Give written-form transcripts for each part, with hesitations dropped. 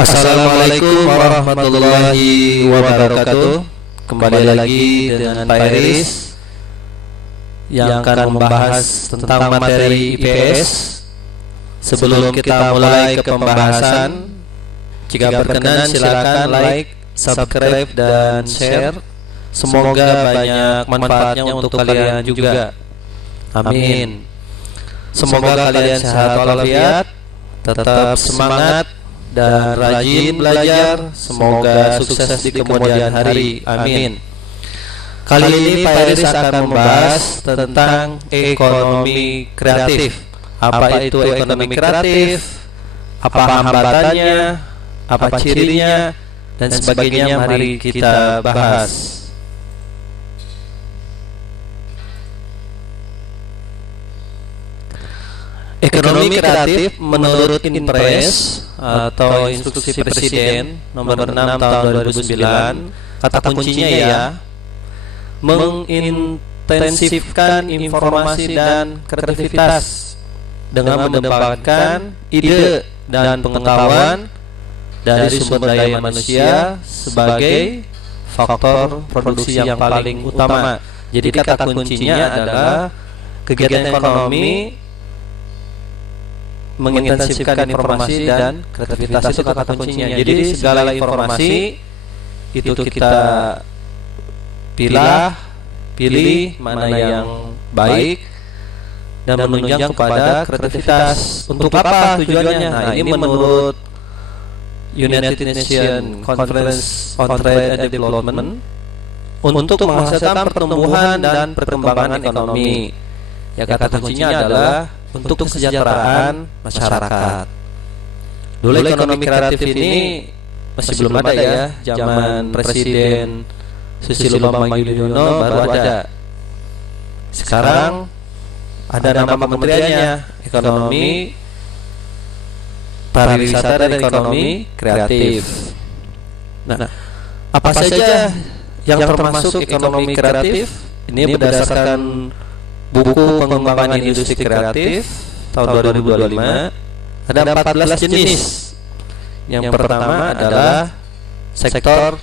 Assalamualaikum warahmatullahi wabarakatuh. Kembali lagi dengan Pak Iris yang akan membahas tentang materi IPS. Sebelum kita mulai ke pembahasan, jika berkenan silakan like, subscribe, dan share. Semoga banyak manfaatnya untuk kalian juga. Amin. Semoga kalian sehat walafiat, tetap semangat dan rajin belajar. Semoga sukses di kemudian hari. Amin. Kali ini Pak Iris akan membahas tentang ekonomi kreatif. Apa itu ekonomi kreatif? Apa hambatannya? Apa cirinya? Dan sebagainya mari kita bahas. Ekonomi kreatif menurut Inpres atau Instruksi Presiden nomor 6 tahun 2009, kata kuncinya ya, mengintensifkan informasi dan kreativitas dengan mendepankan ide dan pengetahuan dari sumber daya manusia sebagai faktor produksi yang paling utama. Jadi kata kuncinya adalah kegiatan ekonomi mengintensifkan informasi dan kreativitas, itu kata kuncinya. Jadi segala informasi itu kita pilih mana yang baik dan menunjang kepada kreativitas. Untuk apa tujuannya? Nah, ini menurut United Nations Conference on Trade and Development, untuk menghasilkan pertumbuhan dan perkembangan ekonomi. Ya, kata kuncinya adalah untuk kesejahteraan masyarakat. Dulu ekonomi kreatif ini masih belum ada ya, zaman Presiden Susilo Bambang Yudhoyono baru ada. Sekarang ada nama kementeriannya, ekonomi pariwisata dan ekonomi kreatif. Nah, apa saja yang termasuk ekonomi kreatif? Ini berdasarkan buku pengembangan industri kreatif tahun 2025, ada 14 jenis. Yang pertama adalah sektor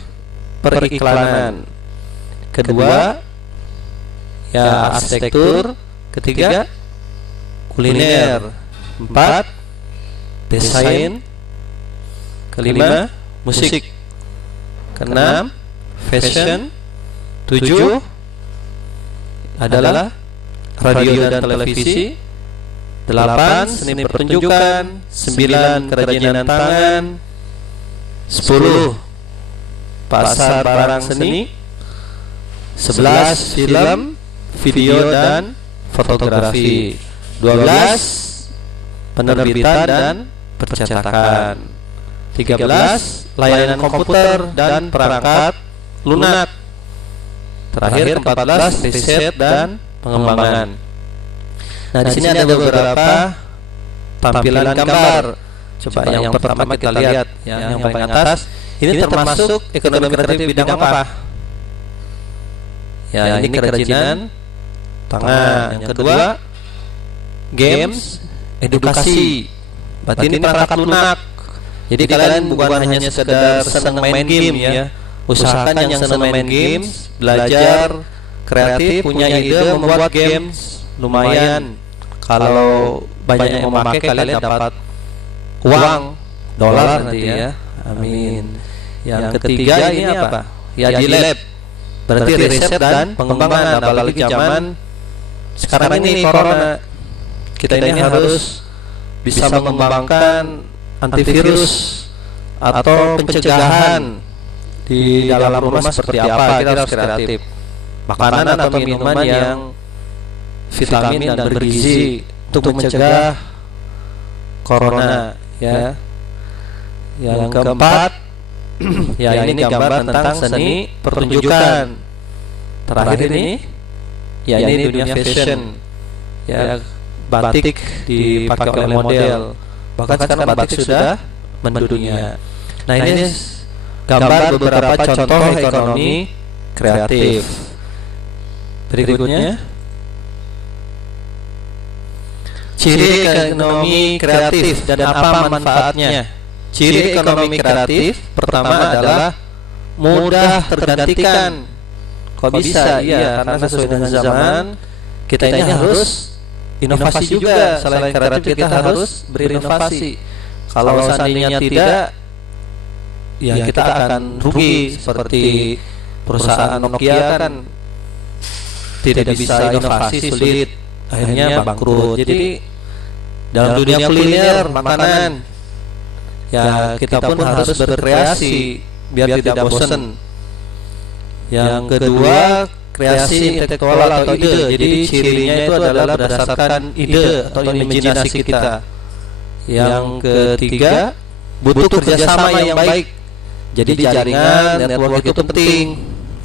periklanan, kedua ya arsitektur, ketiga kuliner, empat desain, kelima musik, keenam fashion, tujuh adalah radio dan televisi, 8 seni pertunjukan, 9 kerajinan tangan, 10 pasar barang seni, 11 film, video dan fotografi, 12 penerbitan dan percetakan, 13 layanan komputer dan perangkat lunak, terakhir 14 riset dan pengembangan. Nah, di sini ada beberapa tampilan gambar. Coba yang pertama kita lihat ya, yang paling atas. Ini termasuk ekonomi kreatif bidang apa? Ya, ini kerajinan tangan. Yang kedua, games, edukasi. Berarti ini perangkat lunak. Jadi kalian bukan hanya sekedar senang main game ya. Usahakan yang senang main games, belajar kreatif, punya ide membuat games. Lumayan, kalau banyak yang memakai kalian dapat uang dolar nanti ya. Amin. Yang ketiga ini apa? Ya di lab. Berarti riset dan pengembangan. Apalagi zaman sekarang ini corona, kita ini harus bisa mengembangkan antivirus atau pencegahan di dalam rumah seperti apa. Kita harus kreatif. Makanan atau minuman yang vitamin dan bergizi untuk mencegah corona ya. Yang keempat ya, ini gambar tentang seni pertunjukan. Terakhir ini ya, ini dunia fashion ya, batik dipakai oleh model, bahkan sekarang batik sudah mendunia. Nah, ini gambar beberapa contoh ekonomi kreatif. Berikutnya, ciri ekonomi kreatif dan apa manfaatnya. ciri ekonomi kreatif pertama adalah mudah tergantikan. Kok bisa? Iya, karena sesuai dengan zaman kita ini harus inovasi juga. Selain kreatif kita harus berinovasi. Kalau seandainya tidak, ya kita akan rugi. Seperti perusahaan Nokia kan tidak bisa inovasi, sulit, akhirnya bangkrut. Jadi dalam dunia kuliner, makanan, ya kita pun harus berkreasi biar tidak bosan. Yang kedua, kreasi intelektual atau ide. Jadi cirinya itu adalah berdasarkan ide atau imajinasi kita. Yang ketiga, butuh kerjasama yang baik. Jadi jaringan, network itu penting.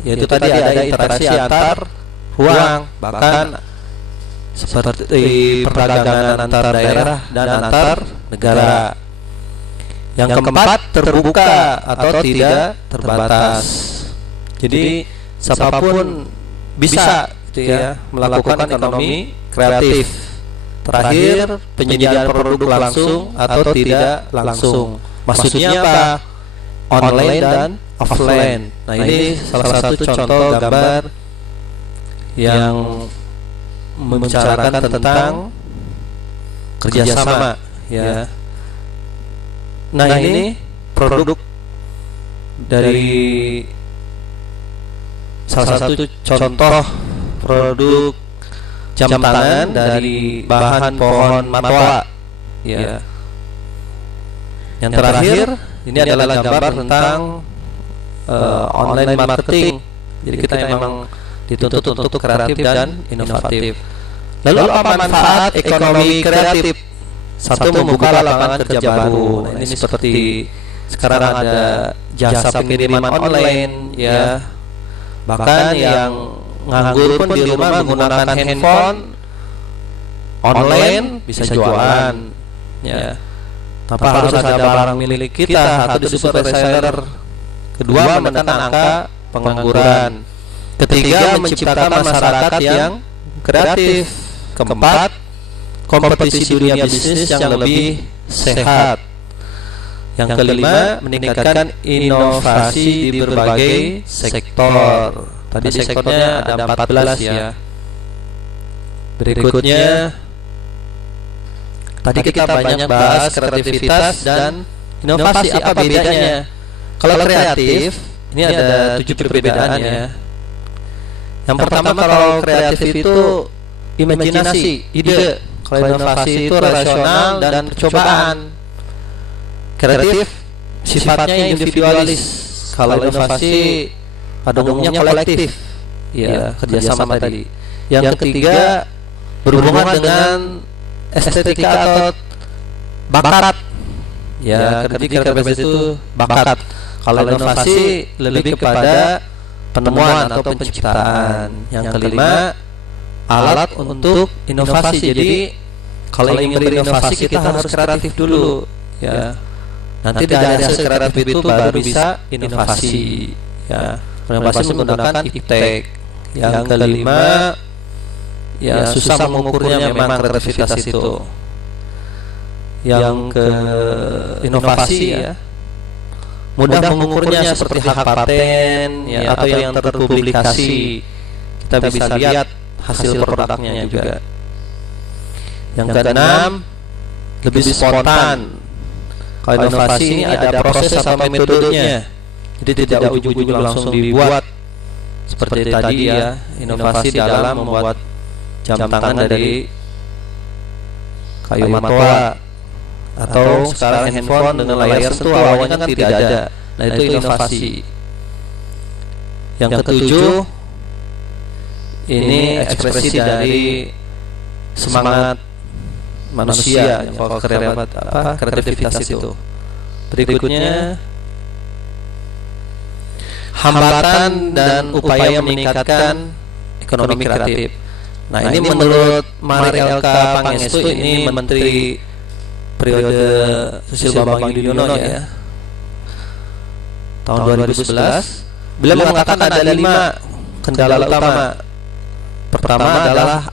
Yaitu tadi ada interaksi antar ruang, bahkan seperti perdagangan antar daerah dan antar negara. Yang keempat, terbuka atau tidak terbatas. Jadi siapapun bisa gitu ya melakukan ekonomi kreatif. Terakhir, penyediaan produk langsung atau tidak langsung. Maksudnya apa? Online dan offline. Nah, ini salah satu contoh gambar yang membicarakan tentang kerjasama, ya. Nah, ini produk dari salah satu contoh produk jam tangan dari bahan pohon matwa, ya. Yang terakhir, ini adalah gambar tentang online marketing. Jadi kita memang dituntut untuk kreatif dan inovatif. Lalu apa manfaat ekonomi kreatif? Satu, membuka lapangan kerja baru. Nah, ini seperti sekarang ada jasa pengiriman online, ya. Bahkan yang nganggur pun di rumah menggunakan handphone online bisa jualan, ya. Tanpa harus ada barang milik kita atau disebut reseller. Kedua, menekan angka pengangguran. Ketiga, menciptakan masyarakat yang kreatif. Keempat, kompetisi dunia bisnis yang lebih sehat. Yang kelima, meningkatkan inovasi di berbagai sektor. Tadi sektornya ada 14, ya. Berikutnya, tadi kita banyak bahas kreativitas dan inovasi. Apa bedanya? Kalau kreatif, ini ada 7 perbedaan, ya. Yang pertama, kalau kreatif itu imajinasi, ide. Kalau inovasi itu rasional dan percobaan. Kreatif sifatnya individualis. Kalau inovasi pada umumnya kolektif, ya, kerjasama tadi. Yang ketiga, berhubungan dengan estetika atau bakat. Ya, kreatif itu bakat. Kalau inovasi lebih kepada penemuan atau penciptaan. Yang kelima, alat untuk inovasi. Jadi kalau ingin berinovasi kita harus kreatif dulu, ya. Nanti dari hasil kreatif itu baru bisa inovasi, ya. Inovasi menggunakan iptek. Yang kelima, ya, susah mengukurnya memang kreativitas itu. Yang ke inovasi, ya, mudah mengukurnya seperti hak paten, ya, atau yang terpublikasi. Kita bisa lihat hasil produknya juga. Yang keenam, lebih spontan. Kalau inovasi ini ada proses atau metodenya. Jadi tidak ujug-ujug langsung dibuat. Seperti tadi, ya, inovasi dalam membuat jam tangan dari kayu matwa, atau sekarang handphone dengan layar sentuh, awalnya kan tidak ada. Nah, itu inovasi. Yang ketujuh, ini ekspresi dari semangat manusia, kalau kreativitas itu. Berikutnya, hambatan dan upaya meningkatkan ekonomi kreatif. Nah, ini menurut Mari LK Pangestu, ini Menteri periode Susilo Bambang Yudhoyono, ya, tahun 2011. Beliau mengatakan ada 5 kendala utama. Pertama adalah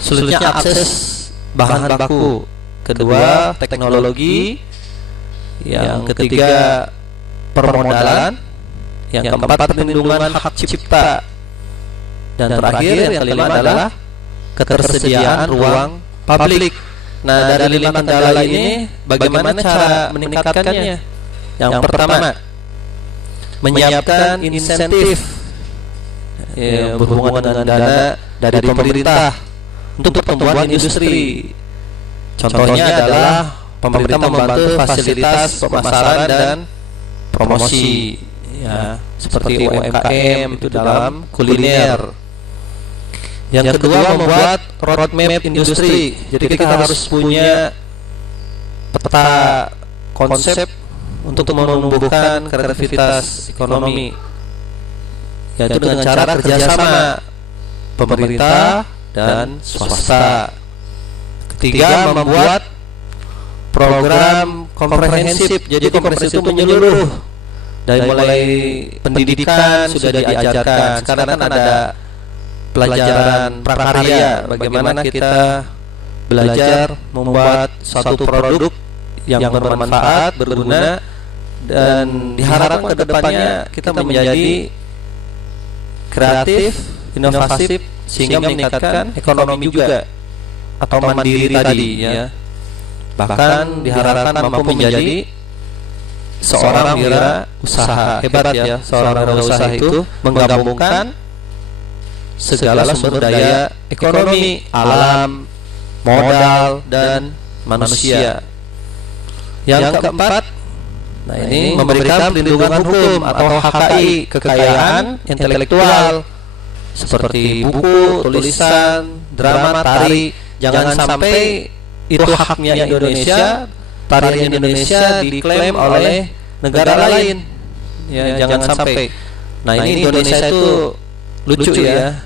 sulitnya akses bahan baku. Kedua, teknologi, yang ketiga permodalan, yang keempat perlindungan hak cipta, dan terakhir yang kelima adalah ketersediaan ruang publik. Nah, dari 5 kendala ini bagaimana cara meningkatkannya? Yang pertama, menyiapkan insentif berhubungan dengan dana dari pemerintah untuk pertumbuhan industri. Contohnya adalah pemerintah membantu fasilitas pemasaran dan promosi, ya, seperti UMKM itu dalam kuliner. Yang kedua, membuat roadmap industri. Jadi kita harus punya peta konsep untuk menumbuhkan kreativitas ekonomi, yaitu dengan cara kerjasama pemerintah dan swasta. Ketiga, membuat program komprehensif. Jadi komprehensif itu menyeluruh, dari mulai pendidikan sudah diajarkan. Sekarang kan ada pelajaran prakarya, bagaimana kita belajar membuat suatu produk yang bermanfaat, berguna, dan diharapkan ke depannya kita menjadi kreatif, inovatif, sehingga meningkatkan ekonomi juga, atau mandiri tadi, ya. Bahkan diharapkan mampu menjadi seorang wira usaha hebat, ya. Seorang wira usaha itu menggabungkan segala sumber daya ekonomi, alam, modal, dan manusia. Yang keempat, nah ini memberikan perlindungan hukum atau HKI, kekayaan intelektual seperti buku, tulisan, drama, tari. Jangan sampai itu haknya Indonesia, tarian Indonesia diklaim oleh negara lain, ya, jangan sampai. Nah, ini Indonesia itu lucu, ya.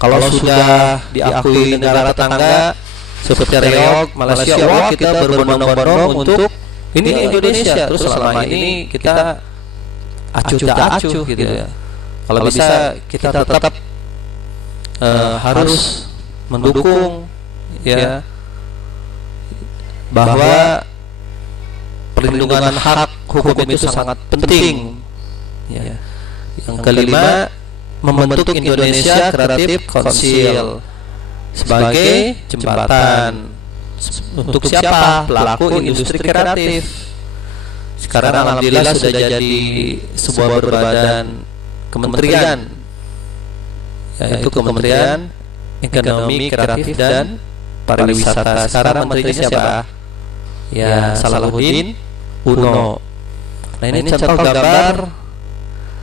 Kalau sudah diakui negara tetangga seperti Riau, Malaysia, wah kita berbondong-bondong untuk ini Indonesia. Terus selama ini kita acuh tak acuh, gitu, ya. Kalau bisa kita tetap harus mendukung, ya, bahwa perlindungan hak hukum itu sangat penting, ya. Yang kelima, membentuk Indonesia Creative Council sebagai jembatan untuk siapa? Pelaku industri kreatif. Sekarang alhamdulillah sudah jadi sebuah berbadan kementerian, yaitu Kementerian Ekonomi Kreatif dan Pariwisata. Sekarang menterinya siapa? Ya, Salahuddin Uno. Nah, ini contoh gambar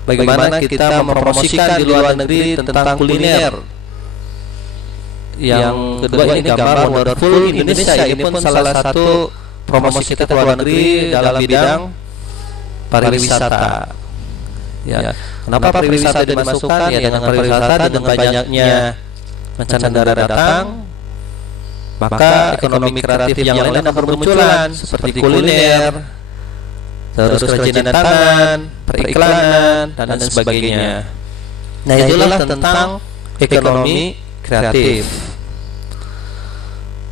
bagaimana kita mempromosikan di luar negeri tentang kuliner. Yang kedua, ini gambar Wonderful Indonesia. Ini pun salah satu promosi kita ke luar negeri dalam bidang pariwisata, ya. Kenapa pariwisata dimasukkan? Ya, dengan pariwisata, dengan banyaknya mancanegara datang, maka ekonomi kreatif yang lain akan bermunculan, seperti kuliner, terus kerajinan tangan, periklanan, dan sebagainya. Nah, itulah tentang ekonomi kreatif.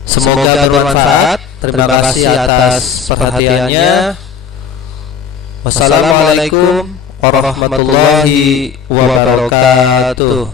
Semoga bermanfaat. Terima kasih atas perhatiannya. Wassalamualaikum warahmatullahi wabarakatuh.